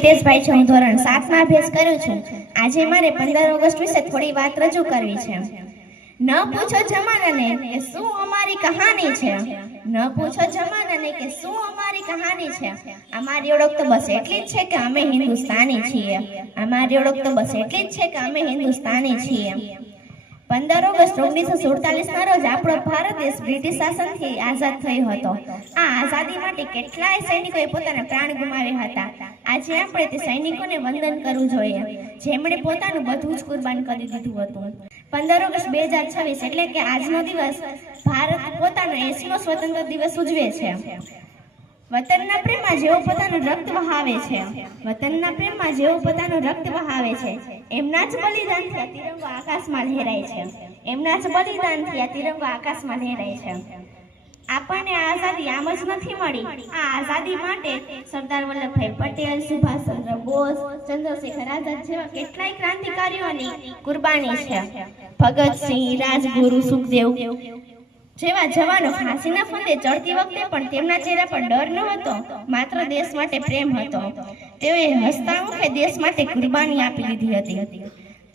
હિતેશભાઈ છે, હું ધોરણ 7 માં અભ્યાસ કરું છું। આજે મારે 15 ઓગસ્ટ વિશે થોડી વાત રજૂ કરવી છે। ન પૂછો જમાનાને કે શું અમારી કહાની છે, ન પૂછો જમાનાને કે શું અમારી કહાની છે। અમારી ઓળખ તો બસ એટલી જ છે કે અમે હિન્દુસ્તાની છીએ, અમારી ઓળખ તો બસ એટલી જ છે કે અમે હિન્દુસ્તાની છીએ। 15 ઓગસ્ટ 1947 ના રોજ આપણો ભારત દેશ બ્રિટિશ શાસનથી આઝાદ થયો હતો। આ આઝાદી માટે કેટલાય સૈનિકોએ પોતાના પ્રાણ ગુમાવ્યા હતા। આજે આપણે તે સૈનિકોને વંદન કરવું જોઈએ, જેમણે પોતાનું બધું જ કુરબાન કરી દીધું હતું। 15 ઓગસ્ટ 2026 એટલે કે આજનો દિવસ ભારત પોતાનો 80મો સ્વતંત્ર દિવસ ઉજવે છે। વતનના પ્રેમમાં જેઓ પોતાનું રક્ત વહાવે છે, વતનના પ્રેમમાં જેઓ પોતાનું રક્ત વહાવે છે, એમના જ બલિદાનથી આ તિરંગો આકાશમાં લહેરાય છે, એમના જ બલિદાનથી આ તિરંગો આકાશમાં લહેરાય છે। આપણને આઝાદી આમ જ નથી મળી। આ આઝાદી માટે સરદાર વલ્લભભાઈ પટેલ, સુભાષચંદ્ર બોઝ, ચંદ્રશેખર આઝાદ જેવા કેટલાય ક્રાંતિકારીઓની કુરબાની છે। ભગતસિંહ, રાજગુરુ, સુખદેવ જેવા જવાનો ફાંસીના ફંદે ચડતી વખતે પણ તેમના ચહેરા પર ડર ન હતો, માત્ર દેશ માટે પ્રેમ હતો। તેઓએ હસતા મુખે દેશ માટે કુરબાની આપી દીધી હતી।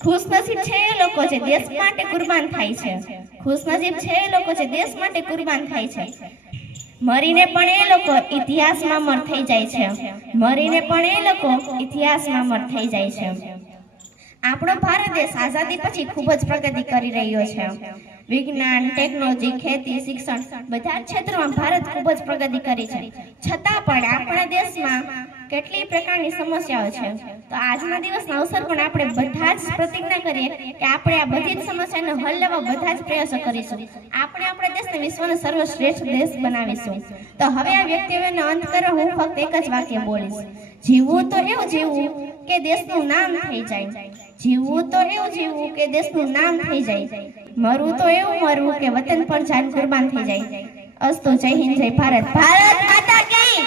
ખુશનસીબ છે એ લોકો જે દેશ માટે કુરબાન થાય છે, ખુશનસીબ છે એ લોકો જે દેશ માટે કુરબાન થાય છે। મરીને પણ એ લોકો ઇતિહાસમાં અમર થઈ જાય છે, મરીને પણ એ લોકો ઇતિહાસમાં અમર થઈ જાય છે। આપણો ભારત દેશ આઝાદી પછી ખૂબ જ પ્રગતિ કરી રહ્યો છે। વિજ્ઞાન, ટેકનોલોજી, ખેતી, શિક્ષણ બધા જ ક્ષેત્રોમાં ભારત ખૂબ જ પ્રગતિ કરી છે। છતાં પણ આપણા દેશમાં કેટલી પ્રકારની સમસ્યાઓ છે। તો આજના દિવસના અવસર પણ આપણે બધા જ પ્રતિજ્ઞા કરીએ કે આપણે આ બધી જ સમસ્યાનો હલ લાવવા બધા જ પ્રયાસો કરીશું। આપણે આપણા દેશને વિશ્વનો સર્વશ્રેષ્ઠ દેશ બનાવીશું। તો હવે આ વ્યક્તિત્વનો અંત કરવા હું ફક્ત એક જ વાક્ય બોલીશ: જીવવું તો એવું જીવવું કે દેશનું નામ થઈ જાય, જીવવું તો એવું જીવવું કે દેશનું નામ થઈ જાય, મરવું તો એવું મરવું કે વતન પર જાન કુરબાન થઈ જાય। અસ્તુ, જય હિન્દ, જય ભારત, ભારત માતા કી।